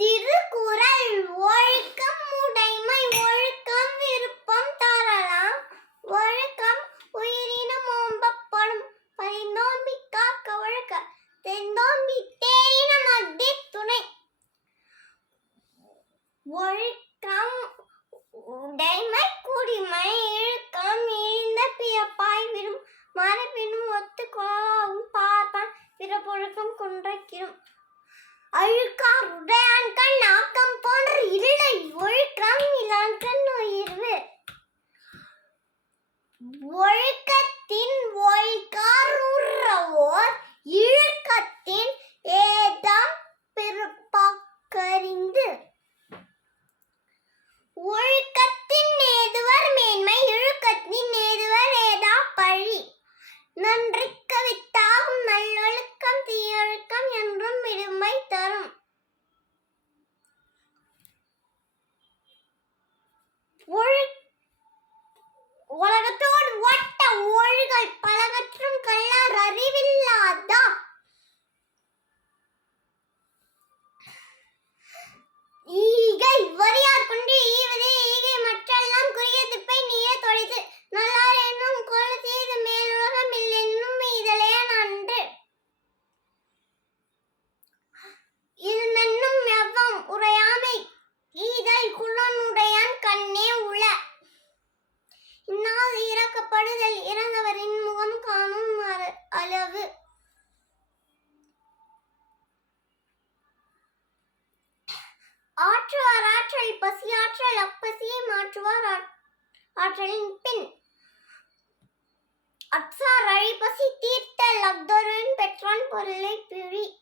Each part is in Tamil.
திருக்குறள் ஒழுக்கம் உடைமை ஒழுக்கம் விருப்பம் தரலாம். ஒழுக்கம் உயிரினம் ஓம்பப்படும். பரிந்தோம்பி காக்க ஒழுக்க தெந்தோம்பி தேரினம் அக்தி துணை. ஒழுக்கம் உடைமை குடிமை இழுக்கம் இழிந்த பிறப்பாய் விரும் மரபினும் ஒத்து கொள்ளவும் பார்ப்பான். பிறப்பொழுக்கம் குன்றைக்கிறோம் அழுக்கார் உடையான்கண் நாக்கம் போன்ற இல்லை ஒழுக்கம் இலான்கண் உயிர்வு. ஒழுக்கத்தின் ஒழுக்கம் உலகத்தோடு இறக்கப்படுதல் இறந்தவரின் முகம் காணும் அளவு. ஆற்றுவார் ஆற்றல் பசியாற்றல் அப்பசியை மாற்றுவார் ஆற்- ஆற்றலின் பின். அப்சார் அழிப்பசி தீர்த்தல் அக்தருவின் பெற்றான் பொருளை பிழி.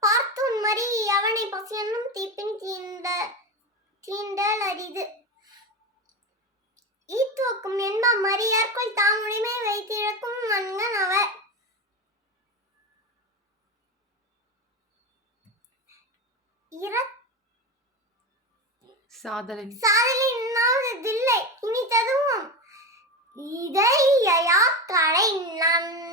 பார்த்துன் மறி அவனை பசியன்னும் தீப்பின் தீண்ட தீண்டல் அரிது. ஈத்துவக்கும் என்ப மரியார்க்குள் தாம் உரிமை வைத்திருக்கும் மன்கன் அவர். சாதலின். இன்னாததில்லை இனி ததுவும். இதை கடை நன்றி